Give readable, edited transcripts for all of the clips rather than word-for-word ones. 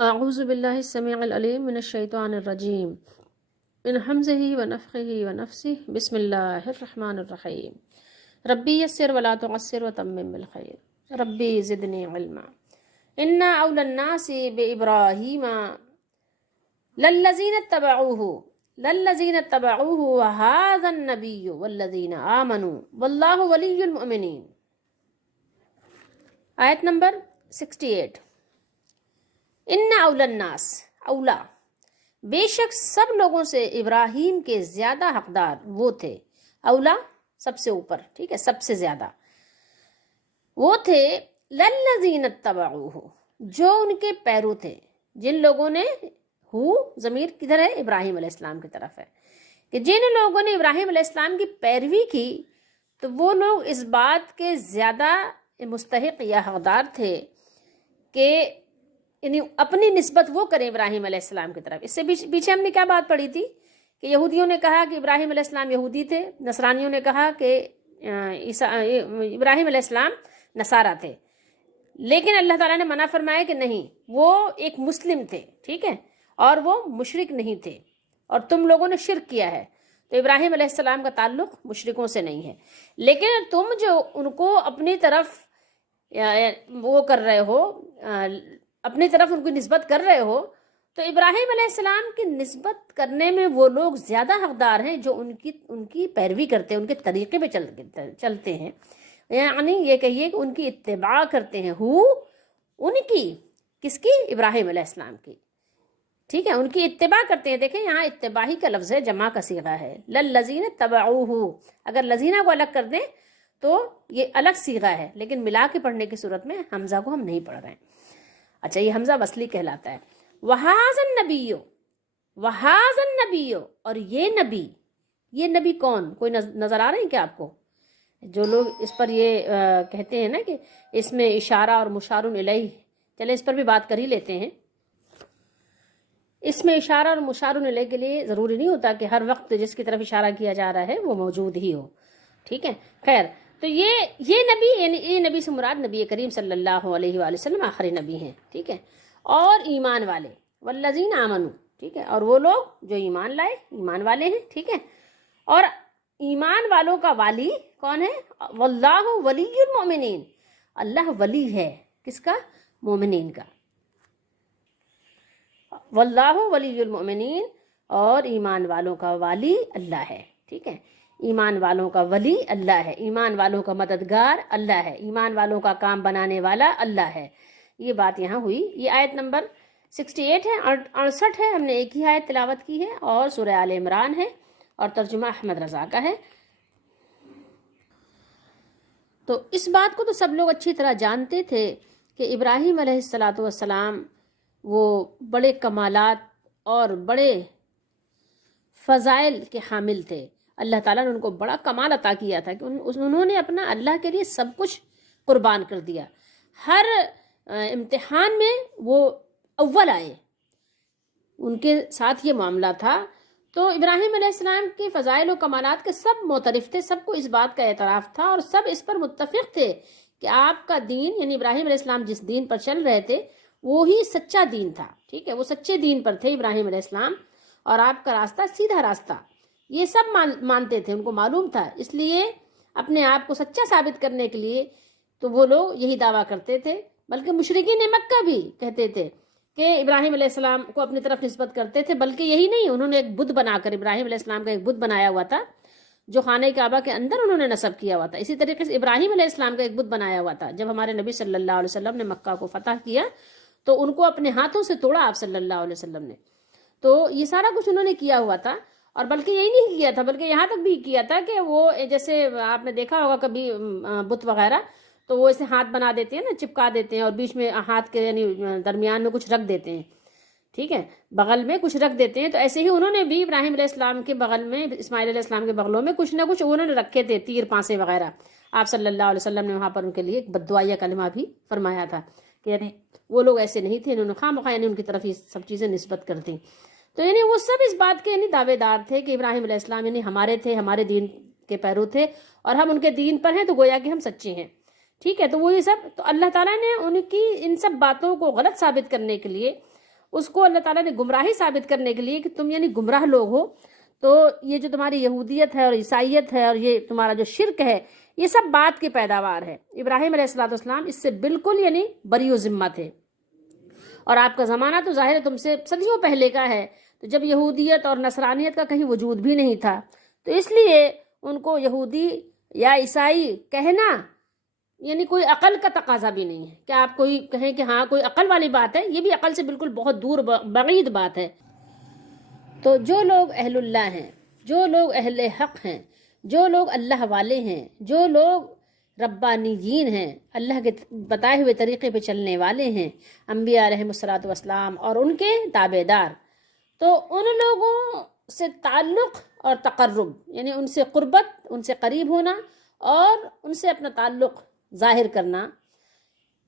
اعوذ باللہ السمیع العلیم من الشیطان الرجیم من حمزہ ونفخہ ونفسہ بسم اللہ الرحمن الرحیم ربی یسر ولا تعسر وتمم بالخیر ربی زدنی علما انا اولی الناس بابراہیم للذین اتبعوہ وہذا النبی والذین آمنوا واللہ ولی المؤمنین۔ آیت نمبر 68۔ ان اولی الناس، اولا بے شک سب لوگوں سے ابراہیم کے زیادہ حقدار وہ تھے، اولا سب سے اوپر، ٹھیک ہے، سب سے زیادہ وہ تھے للذین اتبعوہ، جو ان کے پیرو تھے، جن لوگوں نے، ضمیر کدھر ہے؟ ابراہیم علیہ السلام کی طرف ہے، کہ جن لوگوں نے ابراہیم علیہ السلام کی پیروی کی تو وہ لوگ اس بات کے زیادہ مستحق یا حقدار تھے کہ یعنی اپنی نسبت وہ کریں ابراہیم علیہ السلام کی طرف۔ اس سے پیچھے ہم نے کیا بات پڑھی تھی کہ یہودیوں نے کہا کہ ابراہیم علیہ السلام یہودی تھے، نصرانیوں نے کہا کہ ابراہیم علیہ السلام نصارہ تھے، لیکن اللہ تعالیٰ نے منع فرمایا کہ نہیں، وہ ایک مسلم تھے، ٹھیک ہے، اور وہ مشرک نہیں تھے، اور تم لوگوں نے شرک کیا ہے، تو ابراہیم علیہ السلام کا تعلق مشرکوں سے نہیں ہے، لیکن تم جو ان کو اپنی طرف وہ کر رہے ہو، اپنی طرف ان کی نسبت کر رہے ہو، تو ابراہیم علیہ السلام کی نسبت کرنے میں وہ لوگ زیادہ حقدار ہیں جو ان کی پیروی کرتے ہیں، ان کے طریقے پہ چلتے ہیں، یعنی یہ کہیے کہ ان کی اتباع کرتے ہیں، ان کی، کس کی؟ ابراہیم علیہ السلام کی، ٹھیک ہے، ان کی اتباع کرتے ہیں۔ دیکھیں یہاں اتباعی کا لفظ ہے، جمع کا صیغہ ہے، للذین تبعوہ، اگر لذینہ کو الگ کر دیں تو یہ الگ صیغہ ہے، لیکن ملا کے پڑھنے کی صورت میں حمزہ کو ہم نہیں پڑھ رہے ہیں۔ اچھا، یہ حمزہ وصلی کہلاتا ہے۔ وَهَذَا النَّبِيُّ، وَهَذَا النَّبِيُّ، اور یہ نبی کون؟ کوئی نظر آ رہے ہیں کیا آپ کو؟ جو لوگ اس پر یہ کہتے ہیں نا کہ اس میں اشارہ اور مشار الیہ، چلے اس پر بھی بات کر ہی لیتے ہیں۔ اس میں اشارہ اور مشار الیہ کے لیے ضروری نہیں ہوتا کہ ہر وقت جس کی طرف اشارہ کیا جا رہا ہے وہ موجود ہی ہو، ٹھیک ہے، خیر، تو یہ نبی، یعنی یہ نبی سے مراد نبی کریم صلی اللہ علیہ وآلہ وسلم آخری نبی ہیں، ٹھیک ہے، اور ایمان والے، والذین آمنوا، ٹھیک ہے، اور وہ لوگ جو ایمان لائے، ایمان والے ہیں، ٹھیک ہے، اور ایمان والوں کا والی کون ہے؟ واللہ ولی المؤمنین، اللہ ولی ہے کس کا؟ مومنین کا۔ واللہ ولی المؤمنین، اور ایمان والوں کا والی اللہ ہے، ٹھیک ہے، ایمان والوں کا ولی اللہ ہے، ایمان والوں کا مددگار اللہ ہے، ایمان والوں کا کام بنانے والا اللہ ہے۔ یہ بات یہاں ہوئی۔ یہ آیت نمبر 68 ہے، 68 ہے، ہم نے ایک ہی آیت تلاوت کی ہے، اور سورہ آل عمران ہے، اور ترجمہ احمد رضا کا ہے۔ تو اس بات کو تو سب لوگ اچھی طرح جانتے تھے کہ ابراہیم علیہ السلام وہ بڑے کمالات اور بڑے فضائل کے حامل تھے، اللہ تعالیٰ نے ان کو بڑا کمال عطا کیا تھا کہ انہوں نے اپنا اللہ کے لیے سب کچھ قربان کر دیا، ہر امتحان میں وہ اول آئے، ان کے ساتھ یہ معاملہ تھا۔ تو ابراہیم علیہ السلام کے فضائل و کمالات کے سب معترف تھے، سب کو اس بات کا اعتراف تھا، اور سب اس پر متفق تھے کہ آپ کا دین، یعنی ابراہیم علیہ السلام جس دین پر چل رہے تھے وہی سچا دین تھا، ٹھیک ہے، وہ سچے دین پر تھے ابراہیم علیہ السلام، اور آپ کا راستہ سیدھا راستہ، یہ سب مانتے تھے، ان کو معلوم تھا، اس لیے اپنے آپ کو سچا ثابت کرنے کے لیے تو وہ لوگ یہی دعویٰ کرتے تھے، بلکہ مشرکین مکہ بھی کہتے تھے کہ ابراہیم علیہ السلام کو اپنی طرف نسبت کرتے تھے، بلکہ یہی نہیں، انہوں نے ایک بت بنا کر، ابراہیم علیہ السلام کا ایک بت بنایا ہوا تھا جو خانہ کعبہ کے اندر انہوں نے نصب کیا ہوا تھا۔ اسی طریقے سے ابراہیم علیہ السلام کا ایک بت بنایا ہوا تھا، جب ہمارے نبی صلی اللہ علیہ وسلم نے مکہ کو فتح کیا تو ان کو اپنے ہاتھوں سے توڑا آپ صلی اللہ علیہ وسلم نے، تو یہ سارا کچھ انہوں نے کیا ہوا تھا، اور بلکہ یہی نہیں کیا تھا، بلکہ یہاں تک بھی کیا تھا کہ وہ جیسے آپ نے دیکھا ہوگا کبھی بت وغیرہ، تو وہ اسے ہاتھ بنا دیتے ہیں نا، چپکا دیتے ہیں، اور بیچ میں ہاتھ کے یعنی درمیان میں کچھ رکھ دیتے ہیں، ٹھیک ہے، بغل میں کچھ رکھ دیتے ہیں، تو ایسے ہی انہوں نے بھی ابراہیم علیہ السلام کے بغل میں، اسماعیل علیہ السلام کے بغلوں میں کچھ نہ کچھ انہوں نے رکھے تھے، تیر پانسے وغیرہ۔ آپ صلی اللہ علیہ وسلم نے وہاں پر ان کے لیے ایک بددعائیہ کلمہ بھی فرمایا تھا کہ یعنی وہ لوگ ایسے نہیں تھے، انہوں نے خواہ مخواہ یعنی ان کی طرف یہ سب چیزیں نسبت کر دیں، تو یعنی وہ سب اس بات کے یعنی دعوے دار تھے کہ ابراہیم علیہ السلام یعنی ہمارے تھے، ہمارے دین کے پیرو تھے، اور ہم ان کے دین پر ہیں تو گویا کہ ہم سچے ہیں، ٹھیک ہے، تو وہ یہ سب، تو اللہ تعالیٰ نے ان کی ان سب باتوں کو غلط ثابت کرنے کے لیے اس کو اللہ تعالیٰ نے گمراہی ثابت کرنے کے لیے کہ تم یعنی گمراہ لوگ ہو، تو یہ جو تمہاری یہودیت ہے اور عیسائیت ہے اور یہ تمہارا جو شرک ہے، یہ سب بات کی پیداوار ہے۔ ابراہیم علیہ السلام اس سے بالکل یعنی بری و ذمہ تھے، اور آپ کا زمانہ تو ظاہر ہے تم سے صدیوں پہلے کا ہے، تو جب یہودیت اور نصرانیت کا کہیں وجود بھی نہیں تھا، تو اس لیے ان کو یہودی یا عیسائی کہنا یعنی کوئی عقل کا تقاضا بھی نہیں ہے کہ آپ کوئی کہیں کہ ہاں کوئی عقل والی بات ہے، یہ بھی عقل سے بالکل بہت دور بعید بات ہے۔ تو جو لوگ اہل اللہ ہیں، جو لوگ اہل حق ہیں، جو لوگ اللہ والے ہیں، جو لوگ ربانیین ہیں، اللہ کے بتائے ہوئے طریقے پہ چلنے والے ہیں، انبیاء علیہم الصلوۃ والسلام اور ان کے تابع دار، تو ان لوگوں سے تعلق اور تقرب یعنی ان سے قربت، ان سے قریب ہونا اور ان سے اپنا تعلق ظاہر کرنا،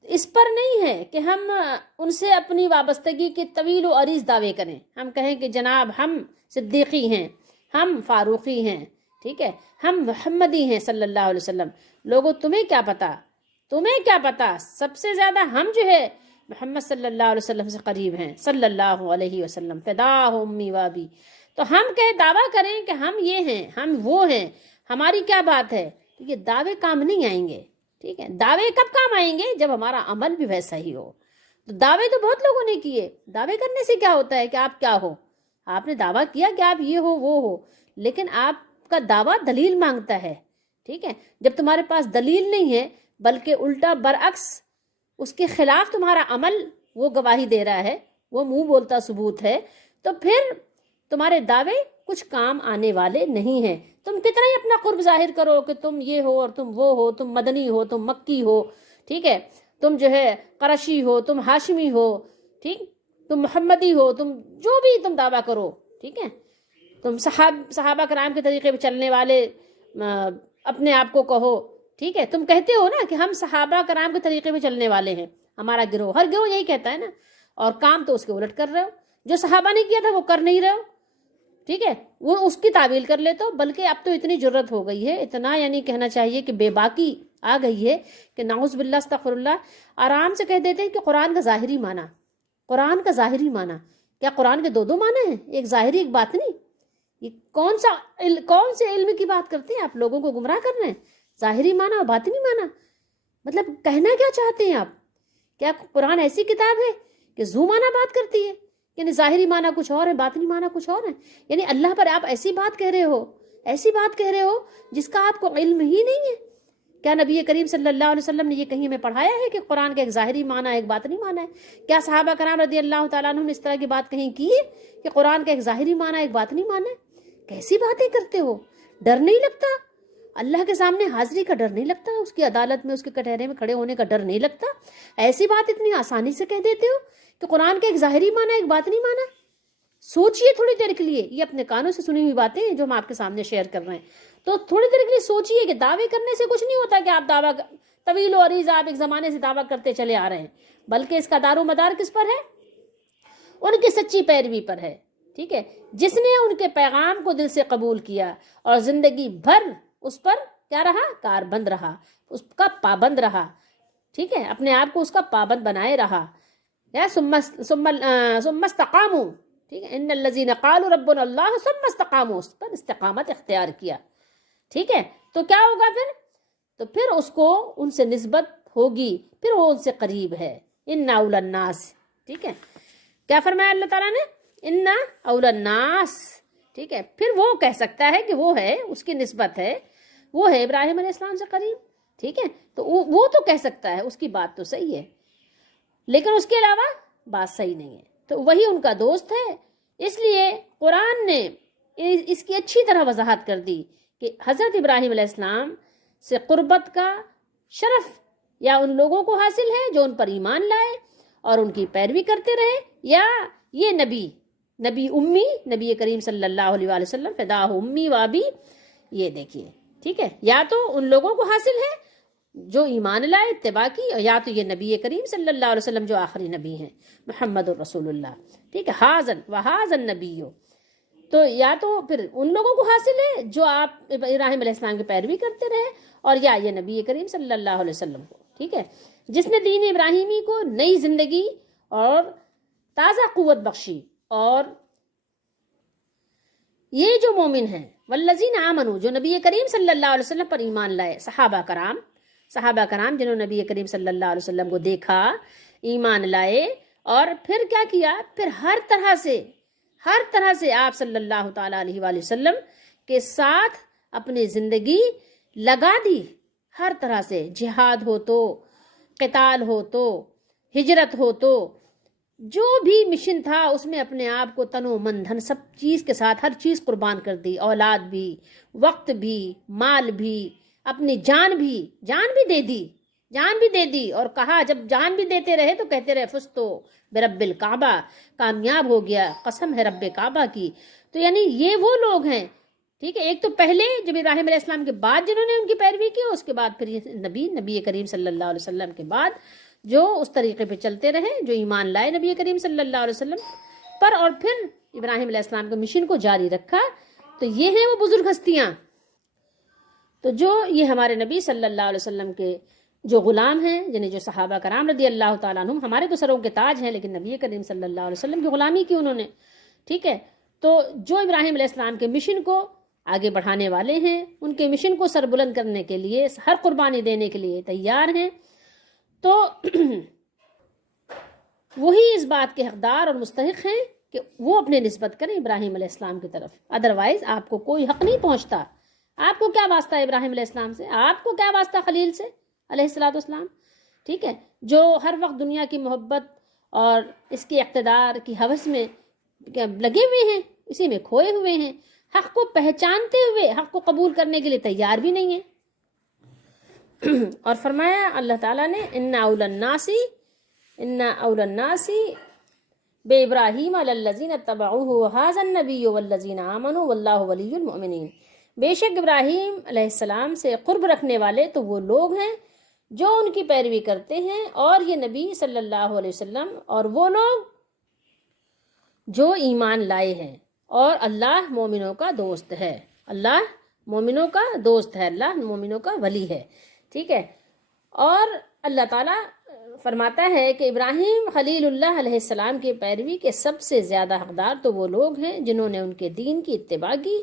اس پر نہیں ہے کہ ہم ان سے اپنی وابستگی کے طویل و عریض دعوے کریں، ہم کہیں کہ جناب ہم صدیقی ہیں، ہم فاروقی ہیں، ٹھیک ہے، ہم محمدی ہیں صلی اللہ علیہ وسلم۔ لوگوں تمہیں کیا پتا، تمہیں کیا پتا، سب سے زیادہ ہم جو ہے محمد صلی اللہ علیہ وسلم سے قریب ہیں صلی اللہ علیہ وسلم، فداہ امی وابی۔ تو ہم دعویٰ کریں کہ ہم یہ ہیں، ہم وہ ہیں، ہماری کیا بات ہے، تو یہ دعوے کام نہیں آئیں گے، ٹھیک ہے۔ دعوے کب کام آئیں گے؟ جب ہمارا عمل بھی ویسا ہی ہو۔ تو دعوے تو بہت لوگوں نے کیے، دعوے کرنے سے کیا ہوتا ہے کہ آپ کیا ہو، آپ نے دعویٰ کیا کہ آپ یہ ہو وہ ہو، لیکن آپ کا دعویٰ دلیل مانگتا ہے، ٹھیک ہے۔ جب تمہارے پاس دلیل نہیں ہے بلکہ الٹا برعکس اس کے خلاف تمہارا عمل وہ گواہی دے رہا ہے، وہ منہ بولتا ثبوت ہے، تو پھر تمہارے دعوے کچھ کام آنے والے نہیں ہیں۔ تم کتنا ہی اپنا قرب ظاہر کرو کہ تم یہ ہو اور تم وہ ہو، تم مدنی ہو، تم مکی ہو، ٹھیک ہے، تم جو ہے قرشی ہو، تم ہاشمی ہو، ٹھیک، تم محمدی ہو، تم جو بھی تم دعویٰ کرو، ٹھیک ہے، تم صحابہ کرام کے طریقے پہ چلنے والے اپنے آپ کو کہو، ٹھیک ہے، تم کہتے ہو نا کہ ہم صحابہ کرام کے طریقے پہ چلنے والے ہیں، ہمارا گروہ، ہر گروہ یہی کہتا ہے نا، اور کام تو اس کے الٹ کر رہے ہو، جو صحابہ نے کیا تھا وہ کر نہیں رہے ہو، ٹھیک ہے، وہ اس کی تعویل کر لیتے ہو۔ بلکہ اب تو اتنی جرت ہو گئی ہے، اتنا یعنی کہنا چاہیے کہ بے باکی آ گئی ہے کہ نعوذ باللہ استغفر اللہ، آرام سے کہہ دیتے ہیں کہ قرآن کا ظاہری معنی، قرآن کا ظاہری معنی کیا، قرآن کے دو معنی ہیں، ایک ظاہری ایک باطنی؟ یہ کون سے علم کی بات کرتے ہیں آپ، لوگوں کو گمراہ کر رہے ہیں، ظاہری معنی اور باطنی معنی، مطلب کہنا کیا چاہتے ہیں آپ؟ کیا قرآن ایسی کتاب ہے کہ ذو معنی بات کرتی ہے، یعنی ظاہری معنی کچھ اور ہے، باطنی معنی کچھ اور ہے، یعنی اللہ پر آپ ایسی بات کہہ رہے ہو، ایسی بات کہہ رہے ہو جس کا آپ کو علم ہی نہیں ہے؟ کیا نبی کریم صلی اللہ علیہ وسلم نے یہ کہیں ہمیں پڑھایا ہے کہ قرآن کا ایک ظاہری معنی ایک باطنی معنی ہے؟ کیا صحابہ کرام رضی اللہ تعالیٰ عنہ نے اس طرح کی بات کہیں کی ہے کہ قرآن کا ایک ظاہری معنی ایک باطنی معنی ہے؟ کیسی باتیں کرتے ہو؟ ڈر نہیں لگتا؟ اللہ کے سامنے حاضری کا ڈر نہیں لگتا؟ اس کی عدالت میں، اس کے کٹہرے میں کھڑے ہونے کا ڈر نہیں لگتا؟ ایسی بات اتنی آسانی سے کہہ دیتے ہو کہ قرآن کا ایک ظاہری معنی ایک باطنی معنی؟ سوچئے تھوڑی دیر کے لیے، یہ اپنے کانوں سے سنی ہوئی باتیں ہیں جو ہم آپ کے سامنے شیئر کر رہے ہیں، تو تھوڑی دیر کے لیے سوچئے کہ دعوے کرنے سے کچھ نہیں ہوتا کہ آپ دعویٰ طویل و عریض آپ ایک زمانے سے دعویٰ کرتے چلے آ رہے ہیں، بلکہ اس کا دار و مدار کس پر ہے؟ ان کی سچی پیروی پر ہے، ٹھیک ہے، جس نے ان کے پیغام کو دل سے قبول کیا اور زندگی بھر اس پر کیا رہا، کاربند رہا، اس کا پابند رہا، ٹھیک ہے، اپنے آپ کو اس کا پابند بنائے رہا، یا ثم استقاموا، ٹھیک ہے، ان الذین قالوا ربنا اللہ ثم استقاموا، اس پر استقامت اختیار کیا، ٹھیک ہے، تو کیا ہوگا پھر؟ تو پھر اس کو ان سے نسبت ہوگی، پھر وہ ان سے قریب ہے، ان اول الناس، ٹھیک ہے، کیا فرمایا اللہ تعالیٰ نے؟ ان اول الناس، ٹھیک ہے، پھر وہ کہہ سکتا ہے کہ وہ ہے، اس کی نسبت ہے، وہ ہے ابراہیم علیہ السلام سے قریب، ٹھیک ہے، تو وہ تو کہہ سکتا ہے، اس کی بات تو صحیح ہے، لیکن اس کے علاوہ بات صحیح نہیں ہے، تو وہی ان کا دوست ہے۔ اس لیے قرآن نے اس کی اچھی طرح وضاحت کر دی کہ حضرت ابراہیم علیہ السلام سے قربت کا شرف یا ان لوگوں کو حاصل ہے جو ان پر ایمان لائے اور ان کی پیروی کرتے رہے، یا یہ نبی امی، نبی کریم صلی اللہ علیہ وآلہ وسلم فداہ امی وابی، یہ دیکھیے، ٹھیک ہے، یا تو ان لوگوں کو حاصل ہے جو ایمان لائے، اتباع کی، اور یا تو یہ نبی کریم صلی اللہ علیہ وسلم جو آخری نبی ہیں، محمد الرسول اللہ، ٹھیک ہے، حاضن وحاضن نبیو، تو یا تو پھر ان لوگوں کو حاصل ہے جو آپ ابراہیم علیہ السلام کی پیروی کرتے رہے، اور یا یہ نبی کریم صلی اللہ علیہ وسلم کو، ٹھیک ہے، جس نے دین ابراہیمی کو نئی زندگی اور تازہ قوت بخشی. اور یہ جو مومن ہیں والذین آمنوا، جو نبی کریم صلی اللہ علیہ وسلم پر ایمان لائے، صحابہ کرام جنہوں نے نبی کریم صلی اللہ علیہ وسلم کو دیکھا، ایمان لائے، اور پھر کیا کیا، پھر ہر طرح سے آپ صلی اللہ تعالیٰ علیہ وآلہ وسلم کے ساتھ اپنی زندگی لگا دی. ہر طرح سے، جہاد ہو تو، قتال ہو تو، ہجرت ہو تو، جو بھی مشن تھا اس میں اپنے آپ کو تن و من دھن سب چیز کے ساتھ ہر چیز قربان کر دی. اولاد بھی، وقت بھی، مال بھی، اپنی جان بھی دے دی. اور کہا، جب جان بھی دیتے رہے تو کہتے رہے فزتو برب الکعبہ، کامیاب ہو گیا قسم ہے رب کعبہ کی. تو یعنی یہ وہ لوگ ہیں، ٹھیک ہے. ایک تو پہلے جب ابراہیم علیہ السلام کے بعد جنہوں نے ان کی پیروی کی، اس کے بعد پھر یہ نبی کریم صلی اللہ علیہ وسلم کے بعد جو اس طریقے پہ چلتے رہے، جو ایمان لائے نبی کریم صلی اللہ علیہ وسلم پر، اور پھر ابراہیم علیہ السلام کے مشن کو جاری رکھا. تو یہ ہیں وہ بزرگ ہستیاں. تو جو یہ ہمارے نبی صلی اللہ علیہ وسلم کے جو غلام ہیں، جنہیں جو صحابہ کرام رضی اللہ تعالیٰ عنہم، ہمارے تو سروں کے تاج ہیں، لیکن نبی کریم صلی اللہ علیہ وسلم کی غلامی کی انہوں نے، ٹھیک ہے. تو جو ابراہیم علیہ السلام کے مشن کو آگے بڑھانے والے ہیں، ان کے مشن کو سربلند کرنے کے لیے، ہر قربانی دینے کے لیے تیار ہیں، تو وہی اس بات کے حقدار اور مستحق ہیں کہ وہ اپنے نسبت کریں ابراہیم علیہ السلام کی طرف. ادروائز آپ کو کوئی حق نہیں پہنچتا. آپ کو کیا واسطہ ہے ابراہیم علیہ السلام سے؟ آپ کو کیا واسطہ خلیل سے علیہ الصلوۃ والسلام؟ ٹھیک ہے، جو ہر وقت دنیا کی محبت اور اس کے اقتدار کی ہوس میں لگے ہوئے ہیں، اسی میں کھوئے ہوئے ہیں، حق کو پہچانتے ہوئے حق کو قبول کرنے کے لیے تیار بھی نہیں ہیں. اور فرمایا اللہ تعالیٰ نے، ان اول الناس بے ابراہیم الذین اتبعوہ ھذا النبی والذین آمنوا واللہ ولی المؤمنین. بے شک ابراہیم علیہ السلام سے قرب رکھنے والے تو وہ لوگ ہیں جو ان کی پیروی کرتے ہیں، اور یہ نبی صلی اللہ علیہ وسلم، اور وہ لوگ جو ایمان لائے ہیں، اور اللہ مومنوں کا دوست ہے. اللہ مومنوں کا دوست ہے، اللہ مومنوں کا ولی ہے، ٹھیک ہے. اور اللہ تعالیٰ فرماتا ہے کہ ابراہیم خلیل اللہ علیہ السلام کی پیروی کے سب سے زیادہ حقدار تو وہ لوگ ہیں جنہوں نے ان کے دین کی اتباع کی،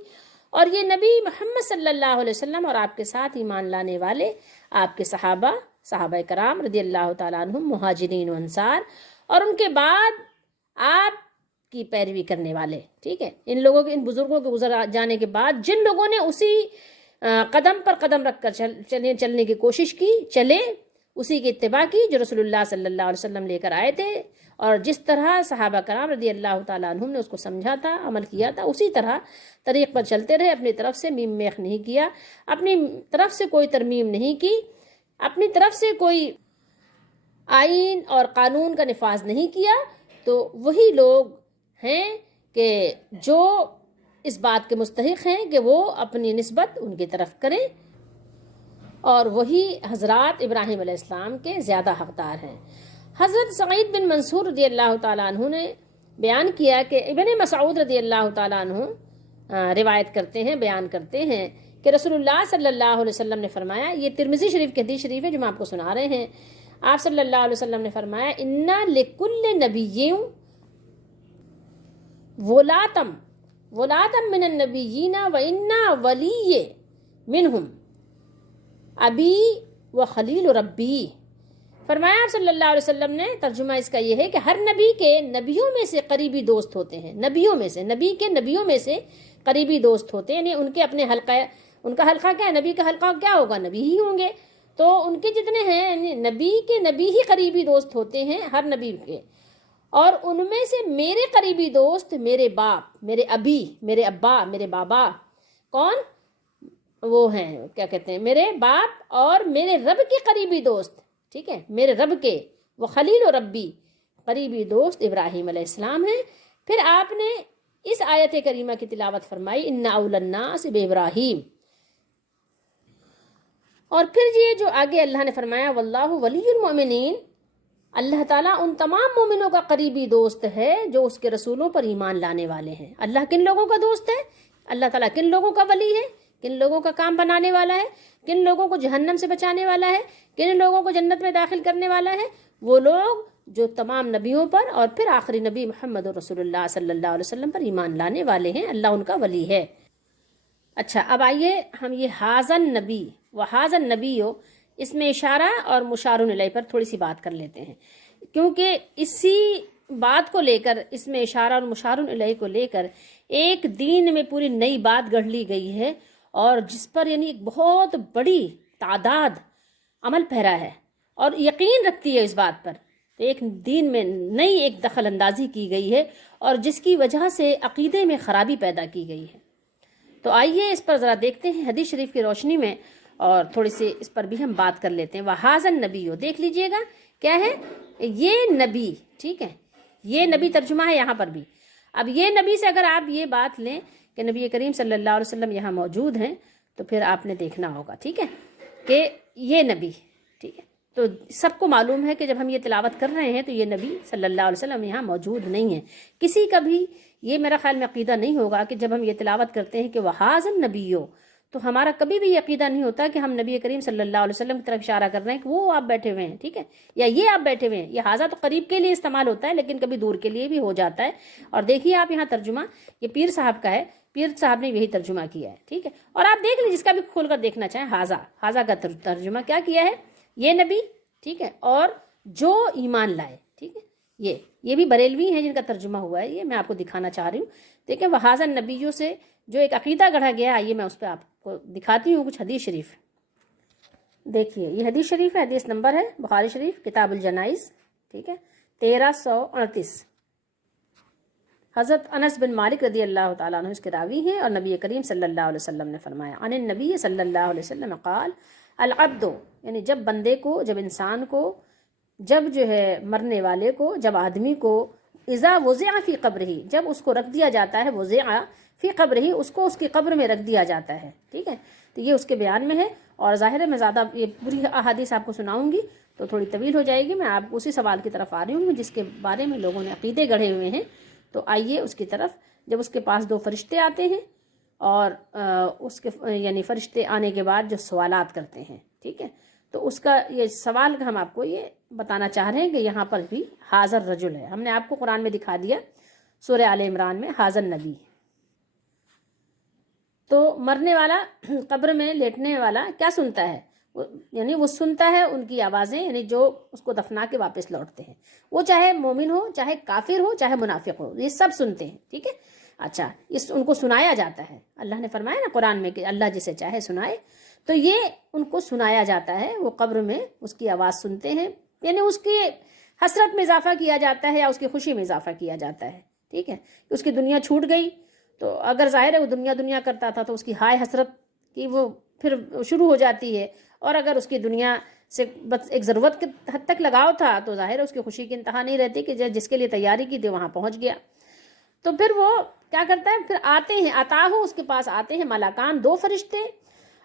اور یہ نبی محمد صلی اللہ علیہ وسلم اور آپ کے ساتھ ایمان لانے والے آپ کے صحابہ کرام رضی اللہ تعالیٰ عنہم، مہاجرین و انصار، اور ان کے بعد آپ کی پیروی کرنے والے، ٹھیک ہے. ان لوگوں کے، ان بزرگوں کے گزر جانے کے بعد جن لوگوں نے اسی قدم پر قدم رکھ کر چلنے کی کوشش کی، چلے اسی کی اتباع کی جو رسول اللہ صلی اللہ علیہ وسلم لے کر آئے تھے، اور جس طرح صحابہ کرام رضی اللہ تعالیٰ عنہم نے اس کو سمجھا تھا، عمل کیا تھا، اسی طرح طریق پر چلتے رہے. اپنی طرف سے میم میخ نہیں کیا، اپنی طرف سے کوئی ترمیم نہیں کی، اپنی طرف سے کوئی آئین اور قانون کا نفاذ نہیں کیا. تو وہی لوگ ہیں کہ جو اس بات کے مستحق ہیں کہ وہ اپنی نسبت ان کی طرف کریں، اور وہی حضرات ابراہیم علیہ السلام کے زیادہ حقدار ہیں. حضرت سعید بن منصور رضی اللہ تعالیٰ عنہ نے بیان کیا کہ ابن مسعود رضی اللہ تعالیٰ عنہ روایت کرتے ہیں، بیان کرتے ہیں کہ رسول اللہ صلی اللہ علیہ وسلم نے فرمایا، یہ ترمذی شریف کی حدیث شریف ہے جو میں آپ کو سنا رہے ہیں. آپ صلی اللہ علیہ وسلم نے فرمایا، انا لکل نبی ولاتم من النبیین و انا ولی منہم ابی و خلیل ربی. فرمایا آپ صلی اللہ علیہ وسلم نے، ترجمہ اس کا یہ ہے کہ ہر نبی کے نبیوں میں سے قریبی دوست ہوتے ہیں، نبیوں میں سے، نبی کے نبیوں میں سے قریبی دوست ہوتے ہیں، یعنی ان کے اپنے حلقہ، ان کا حلقہ کیا ہے، نبی کا حلقہ کیا ہوگا، نبی ہی ہوں گے. تو ان کے جتنے ہیں، یعنی نبی کے نبی ہی قریبی دوست ہوتے ہیں ہر نبی کے. اور ان میں سے میرے قریبی دوست میرے باپ، میرے ابی، میرے ابا، میرے بابا، کون؟ وہ ہیں، کیا کہتے ہیں، میرے باپ اور میرے رب کے قریبی دوست، ٹھیک ہے، میرے رب کے، وہ خلیل و ربی، قریبی دوست ابراہیم علیہ السلام ہیں. پھر آپ نے اس آیت کریمہ کی تلاوت فرمائی، ان اول الناس بابراہیم. اور پھر یہ جو آگے اللہ نے فرمایا، واللہ ولی المؤمنین، اللہ تعالیٰ ان تمام مومنوں کا قریبی دوست ہے جو اس کے رسولوں پر ایمان لانے والے ہیں. اللہ کن لوگوں کا دوست ہے؟ اللہ تعالیٰ کن لوگوں کا ولی ہے؟ کن لوگوں کا کام بنانے والا ہے؟ کن لوگوں کو جہنم سے بچانے والا ہے؟ کن لوگوں کو جنت میں داخل کرنے والا ہے؟ وہ لوگ جو تمام نبیوں پر اور پھر آخری نبی محمد رسول اللہ صلی اللہ علیہ وسلم پر ایمان لانے والے ہیں، اللہ ان کا ولی ہے۔ اچھا، اب آئیے ہم یہ حاضن نبی و حاضن نبی ہو، اس میں اشارہ اور مشار الیہ پر تھوڑی سی بات کر لیتے ہیں، کیونکہ اسی بات کو لے کر، اس میں اشارہ اور مشار الیہ کو لے کر ایک دین میں پوری نئی بات گڑھ لی گئی ہے، اور جس پر یعنی ایک بہت بڑی تعداد عمل پیرا ہے اور یقین رکھتی ہے اس بات پر، تو ایک دین میں نئی ایک دخل اندازی کی گئی ہے، اور جس کی وجہ سے عقیدے میں خرابی پیدا کی گئی ہے۔ تو آئیے اس پر ذرا دیکھتے ہیں حدیث شریف کی روشنی میں، اور تھوڑی سی اس پر بھی ہم بات کر لیتے ہیں۔ وَحَاذَا النَّبِيُّ، دیکھ لیجئے گا کیا ہے، یہ نبی، ٹھیک ہے، یہ نبی ترجمہ ہے یہاں پر بھی۔ اب یہ نبی سے اگر آپ یہ بات لیں کہ نبی کریم صلی اللہ علیہ وسلم یہاں موجود ہیں، تو پھر آپ نے دیکھنا ہوگا، ٹھیک ہے، کہ یہ نبی، ٹھیک ہے، تو سب کو معلوم ہے کہ جب ہم یہ تلاوت کر رہے ہیں تو یہ نبی صلی اللہ علیہ وسلم یہاں موجود نہیں ہے۔ کسی کا بھی یہ میرا خیال میں عقیدہ نہیں ہوگا کہ جب ہم یہ تلاوت کرتے ہیں کہ وَحَاذَا النَّبِيُّ، تو ہمارا کبھی بھی یہ عقیدہ نہیں ہوتا کہ ہم نبی کریم صلی اللہ علیہ وسلم کی طرف اشارہ کر رہے ہیں کہ وہ آپ بیٹھے ہوئے ہیں، ٹھیک ہے، یا یہ آپ بیٹھے ہوئے ہیں۔ یہ حاضہ تو قریب کے لیے استعمال ہوتا ہے، لیکن کبھی دور کے لیے بھی ہو جاتا ہے۔ اور دیکھیے آپ یہاں ترجمہ یہ پیر صاحب کا ہے، پیر صاحب نے یہی ترجمہ کیا ہے، ٹھیک ہے، اور آپ دیکھ لیجیے، جس کا بھی کھول کر دیکھنا چاہیں، حاضہ کا ترجمہ کیا کیا ہے، یہ نبی، ٹھیک ہے، اور جو ایمان لائے، ٹھیک ہے، یہ بھی بریلوی ہیں جن کا ترجمہ ہوا ہے، یہ میں آپ کو دکھانا چاہ رہی ہوں۔ دیکھیں وحاذا النبیوں سے جو ایک عقیدہ گڑھا گیا، آئیے میں اس پہ آپ کو دکھاتی ہوں کچھ حدیث شریف۔ دیکھیے یہ حدیث شریف ہے، حدیث نمبر ہے بخاری شریف کتاب الجنائز، ٹھیک ہے، 1338۔ حضرت انس بن مالک رضی اللہ تعالیٰ عنہ اس کے راوی ہیں، اور نبی کریم صلی اللہ علیہ وسلم نے فرمایا، عن النبی صلی اللہ علیہ وسلم قال، العبد، یعنی جب بندے کو، جب انسان کو، جب جو ہے مرنے والے کو، جب آدمی کو، اذا وضع فی قبرہ، جب اس کو رکھ دیا جاتا ہے، وضع فی قبرہ، اس کو اس کی قبر میں رکھ دیا جاتا ہے، ٹھیک ہے، تو یہ اس کے بیان میں ہے، اور ظاہر ہے میں زیادہ یہ پوری احادیث آپ کو سناؤں گی تو تھوڑی طویل ہو جائے گی، میں آپ کو اسی سوال کی طرف آ رہی ہوں جس کے بارے میں لوگوں نے عقیدے گڑھے ہوئے ہیں۔ تو آئیے اس کی طرف، جب اس کے پاس دو فرشتے آتے ہیں، اور اس کے یعنی فرشتے آنے کے بعد جو سوالات کرتے ہیں، ٹھیک ہے، تو اس کا یہ سوال ہم آپ کو یہ بتانا چاہ رہے ہیں کہ یہاں پر بھی حاضر رجل ہے، ہم نے آپ کو قرآن میں دکھا دیا سورہ آل عمران میں حاضر نبی۔ تو مرنے والا، قبر میں لیٹنے والا کیا سنتا ہے، یعنی وہ سنتا ہے ان کی آوازیں، یعنی جو اس کو دفنا کے واپس لوٹتے ہیں، وہ چاہے مومن ہو، چاہے کافر ہو، چاہے منافق ہو، یہ سب سنتے ہیں، ٹھیک ہے۔ اچھا، ان کو سنایا جاتا ہے، اللہ نے فرمایا نا قرآن میں کہ اللہ جسے چاہے سنائے، تو یہ ان کو سنایا جاتا ہے، وہ قبر میں اس کی آواز سنتے ہیں، یعنی اس کی حسرت میں اضافہ کیا جاتا ہے یا اس کی خوشی میں اضافہ کیا جاتا ہے، ٹھیک ہے، کہ اس کی دنیا چھوٹ گئی، تو اگر ظاہر ہے وہ دنیا کرتا تھا تو اس کی ہائے حسرت کی وہ پھر شروع ہو جاتی ہے، اور اگر اس کی دنیا سے بس ایک ضرورت کے حد تک لگاؤ تھا تو ظاہر ہے اس کی خوشی کی انتہا نہیں رہتی کہ جس کے لیے تیاری کی تھی وہاں پہنچ گیا۔ تو پھر وہ کیا کرتا ہے، پھر آتے ہیں، آتا ہو اس کے پاس آتے ہیں ملاکان، دو فرشتے،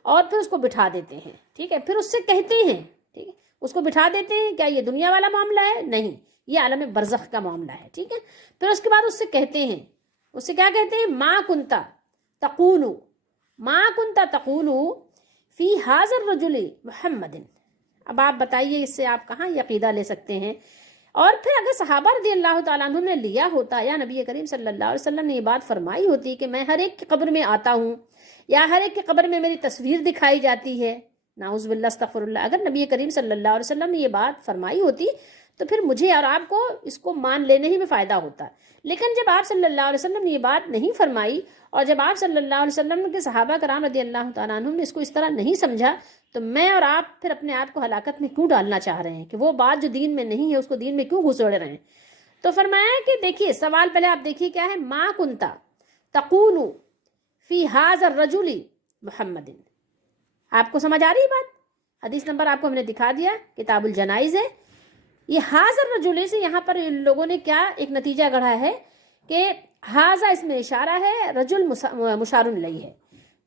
اور پھر اس کو بٹھا دیتے ہیں، ٹھیک ہے، پھر اس سے کہتے ہیں، ٹھیک ہے، اس کو بٹھا دیتے ہیں، کیا یہ دنیا والا معاملہ ہے؟ نہیں، یہ عالم برزخ کا معاملہ ہے، ٹھیک ہے۔ پھر اس کے بعد اس سے کہتے ہیں، اس سے کیا کہتے ہیں، ما کنتا تقول فی ھذا الرجل محمد۔ اب آپ بتائیے اس سے آپ کہاں یہ عقیدہ لے سکتے ہیں؟ اور پھر اگر صحابہ رضی اللہ تعالیٰ عنہ نے لیا ہوتا، یا نبی کریم صلی اللہ علیہ وسلم نے یہ بات فرمائی ہوتی کہ میں ہر ایک کی قبر میں آتا ہوں، یا ہر ایک کی قبر میں میری تصویر دکھائی جاتی ہے، نعوذ باللہ استغفر اللہ، اگر نبی کریم صلی اللہ علیہ وسلم نے یہ بات فرمائی ہوتی تو پھر مجھے اور آپ کو اس کو مان لینے ہی میں فائدہ ہوتا۔ لیکن جب آپ صلی اللہ علیہ وسلم نے یہ بات نہیں فرمائی، اور جب آپ صلی اللہ علیہ وسلم کے صحابہ کرام رضی اللہ تعالیٰ عنہم نے اس کو اس طرح نہیں سمجھا، تو میں اور آپ پھر اپنے آپ کو ہلاکت میں کیوں ڈالنا چاہ رہے ہیں کہ وہ بات جو دین میں نہیں ہے اس کو دین میں کیوں گھسوڑ رہے ہیں؟ تو فرمایا کہ دیکھیے سوال پہلے آپ دیکھیے کیا ہے، ما کنتا تقول فی ھذا الرجل محمد۔ آپ کو سمجھ آ رہی بات؟ حدیث نمبر آپ کو ہم نے دکھا دیا، کتاب الجنائز ہے۔ یہ حاضر رجل سے یہاں پر لوگوں نے کیا ایک نتیجہ گڑھا ہے کہ حاضہ اس میں اشارہ ہے، رجل مشار الیہ ہے،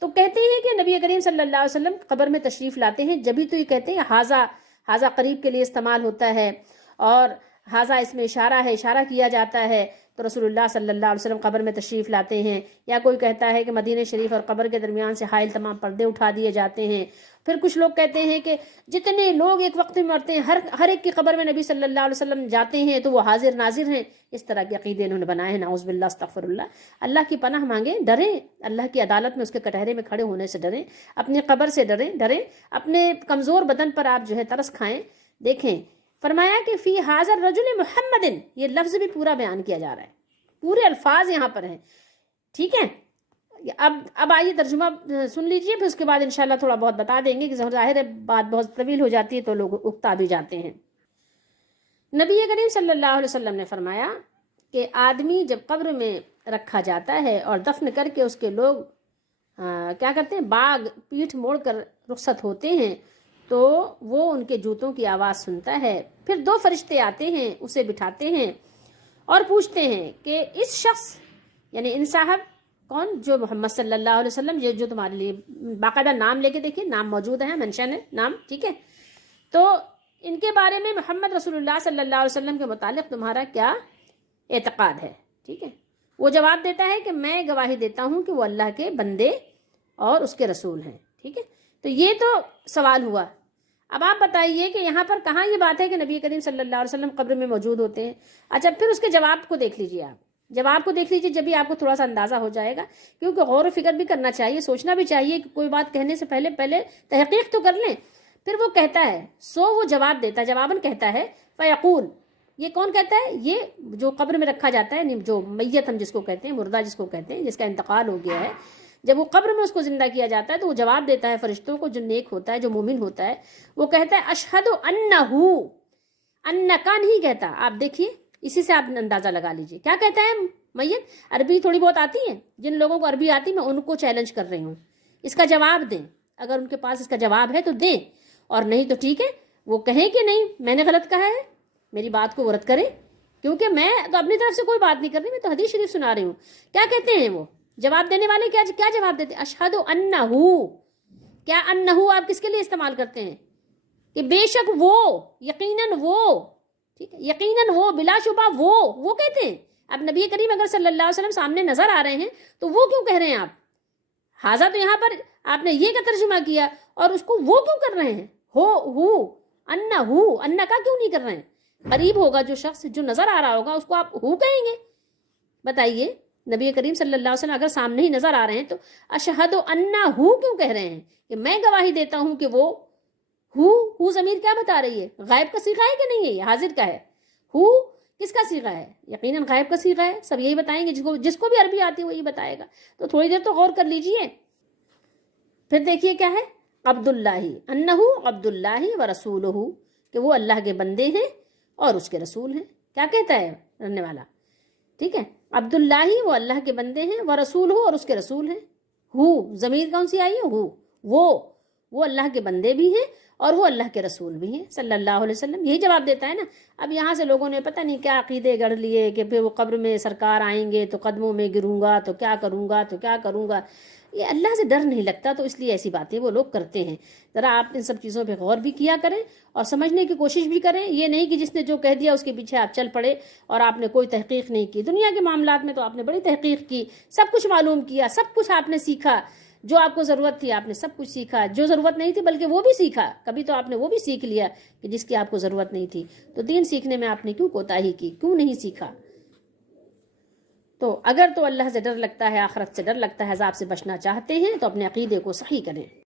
تو کہتے ہیں کہ نبی کریم صلی اللہ علیہ وسلم قبر میں تشریف لاتے ہیں، جبھی تو یہ کہتے ہیں حاضہ قریب کے لیے استعمال ہوتا ہے، اور حاضہ اس میں اشارہ ہے، اشارہ کیا جاتا ہے تو رسول اللہ صلی اللہ علیہ وسلم قبر میں تشریف لاتے ہیں، یا کوئی کہتا ہے کہ مدینہ شریف اور قبر کے درمیان سے حائل تمام پردے اٹھا دیے جاتے ہیں۔ پھر کچھ لوگ کہتے ہیں کہ جتنے لوگ ایک وقت میں مرتے ہیں ہر ایک کی قبر میں نبی صلی اللہ علیہ وسلم جاتے ہیں تو وہ حاضر ناظر ہیں۔ اس طرح کے عقیدے انہوں نے بنائے ہیں، نعوذ باللہ استغفر اللہ۔ اللہ کی پناہ مانگیں، ڈریں، اللہ کی عدالت میں اس کے کٹہرے میں کھڑے ہونے سے ڈریں، اپنی قبر سے ڈریں، اپنے کمزور بدن پر آپ جو ہے ترس کھائیں۔ دیکھیں فرمایا کہ فی حاضر رجل محمد، یہ لفظ بھی پورا بیان کیا جا رہا ہے، پورے الفاظ یہاں پر ہیں، ٹھیک ہے۔ اب آئیے ترجمہ سن لیجئے، پھر اس کے بعد انشاءاللہ تھوڑا بہت بتا دیں گے کہ ظاہر ہے بات بہت طویل ہو جاتی ہے تو لوگ اکتا بھی جاتے ہیں۔ نبی کریم صلی اللہ علیہ وسلم نے فرمایا کہ آدمی جب قبر میں رکھا جاتا ہے اور دفن کر کے اس کے لوگ کیا کرتے ہیں، باغ پیٹھ موڑ کر رخصت ہوتے ہیں تو وہ ان کے جوتوں کی آواز سنتا ہے۔ پھر 2 فرشتے آتے ہیں، اسے بٹھاتے ہیں اور پوچھتے ہیں کہ اس شخص یعنی ان صاحب کون، جو محمد صلی اللہ علیہ وسلم، یہ جو تمہارے لیے باقاعدہ نام لے کے دیکھیے، نام موجود ہے، منشن ہے نام، ٹھیک ہے، تو ان کے بارے میں محمد رسول اللہ صلی اللہ علیہ وسلم کے متعلق تمہارا کیا اعتقاد ہے، ٹھیک ہے۔ وہ جواب دیتا ہے کہ میں گواہی دیتا ہوں کہ وہ اللہ کے بندے اور اس کے رسول ہیں، ٹھیک ہے۔ تو یہ تو سوال ہوا۔ اب آپ بتائیے کہ یہاں پر کہاں یہ بات ہے کہ نبی کریم صلی اللہ علیہ وسلم قبر میں موجود ہوتے ہیں؟ اچھا، پھر اس کے جواب کو دیکھ لیجیے، آپ جواب کو دیکھ لیجیے، جب بھی آپ کو تھوڑا سا اندازہ ہو جائے گا، کیونکہ غور و فکر بھی کرنا چاہیے، سوچنا بھی چاہیے کہ کوئی بات کہنے سے پہلے تحقیق تو کر لیں۔ پھر وہ کہتا ہے، وہ جواب دیتا ہے، جواباً کہتا ہے فیقول، یہ کون کہتا ہے؟ یہ جو قبر میں رکھا جاتا ہے، جو میت ہم جس کو کہتے ہیں، مردہ جس کو کہتے ہیں، جس کا انتقال ہو گیا ہے، جب وہ قبر میں اس کو زندہ کیا جاتا ہے تو وہ جواب دیتا ہے فرشتوں کو، جو نیک ہوتا ہے، جو مومن ہوتا ہے، وہ کہتا ہے اشہد انہو، انکا نہیں کہتا۔ آپ دیکھیے، اسی سے آپ اندازہ لگا لیجئے کیا کہتا ہے میت۔ عربی تھوڑی بہت آتی ہے، جن لوگوں کو عربی آتی میں ان کو چیلنج کر رہی ہوں، اس کا جواب دیں، اگر ان کے پاس اس کا جواب ہے تو دیں، اور نہیں تو ٹھیک ہے، وہ کہیں کہ نہیں میں نے غلط کہا ہے، میری بات کو رد کریں، کیونکہ میں تو اپنی طرف سے کوئی بات نہیں کر رہی، میں تو حدیث شریف سنا رہی ہوں۔ کیا کہتے ہیں وہ جواب دینے والے، کیا جواب دیتے ہیں؟ اشہد انہو۔ کیا انہو آپ کس کے لیے استعمال کرتے ہیں؟ کہ بے شک وہ، یقیناً وہ، ٹھیک ہے، یقیناً وہ، بلا شبہ وہ کہتے ہیں۔ اب نبی کریم اگر صلی اللہ علیہ وسلم سامنے نظر آ رہے ہیں تو وہ کیوں کہہ رہے ہیں آپ؟ حاضر تو یہاں پر آپ نے یہ کا ترجمہ کیا، اور اس کو وہ کیوں کر رہے ہیں؟ انہ کا کیوں نہیں کر رہے ہیں؟ قریب ہوگا جو شخص جو نظر آ رہا ہوگا اس کو آپ ہو کہیں گے؟ بتائیے، نبی کریم صلی اللہ علیہ وسلم اگر سامنے ہی نظر آ رہے ہیں تو اشہد انہو کیوں کہہ رہے ہیں کہ میں گواہی دیتا ہوں کہ وہ ہو ضمیر کیا بتا رہی ہے؟ غائب کا صیغہ ہے کہ نہیں ہے؟ یہ حاضر کا ہے۔ ہو کس کا صیغہ ہے؟ یقیناً غائب کا صیغہ ہے، سب یہی بتائیں گے، جس کو بھی عربی آتی ہے وہ یہی بتائے گا، تو تھوڑی دیر تو غور کر لیجئے۔ پھر دیکھیے کیا ہے، عبداللہ، انہو عبداللہ و رسولہ، کہ وہ اللہ کے بندے ہیں اور اس کے رسول ہیں۔ کیا کہتا ہے رہنے والا؟ ٹھیک ہے، عبداللہ وہ اللہ کے بندے ہیں، و رسول ہو اور اس کے رسول ہیں۔ ہو ضمیر کون سی آئی ہے؟ وہ اللہ کے بندے بھی ہیں اور وہ اللہ کے رسول بھی ہیں صلی اللہ علیہ وسلم، یہی جواب دیتا ہے نا۔ اب یہاں سے لوگوں نے پتہ نہیں کیا عقیدے گڑھ لیے کہ پھر وہ قبر میں سرکار آئیں گے تو قدموں میں گروں گا تو کیا کروں گا، یہ اللہ سے ڈر نہیں لگتا، تو اس لیے ایسی باتیں وہ لوگ کرتے ہیں۔ ذرا آپ ان سب چیزوں پہ غور بھی کیا کریں اور سمجھنے کی کوشش بھی کریں، یہ نہیں کہ جس نے جو کہہ دیا اس کے پیچھے آپ چل پڑے اور آپ نے کوئی تحقیق نہیں کی۔ دنیا کے معاملات میں تو آپ نے بڑی تحقیق کی، سب کچھ معلوم کیا، سب کچھ آپ نے سیکھا، جو آپ کو ضرورت تھی آپ نے سب کچھ سیکھا، جو ضرورت نہیں تھی بلکہ وہ بھی سیکھا، کبھی تو آپ نے وہ بھی سیکھ لیا کہ جس کی آپ کو ضرورت نہیں تھی۔ تو دین سیکھنے میں آپ نے کیوں کوتاہی کی، کیوں نہیں سیکھا؟ تو اگر تو اللہ سے ڈر لگتا ہے، آخرت سے ڈر لگتا ہے، عذاب سے بچنا چاہتے ہیں تو اپنے عقیدے کو صحیح کریں۔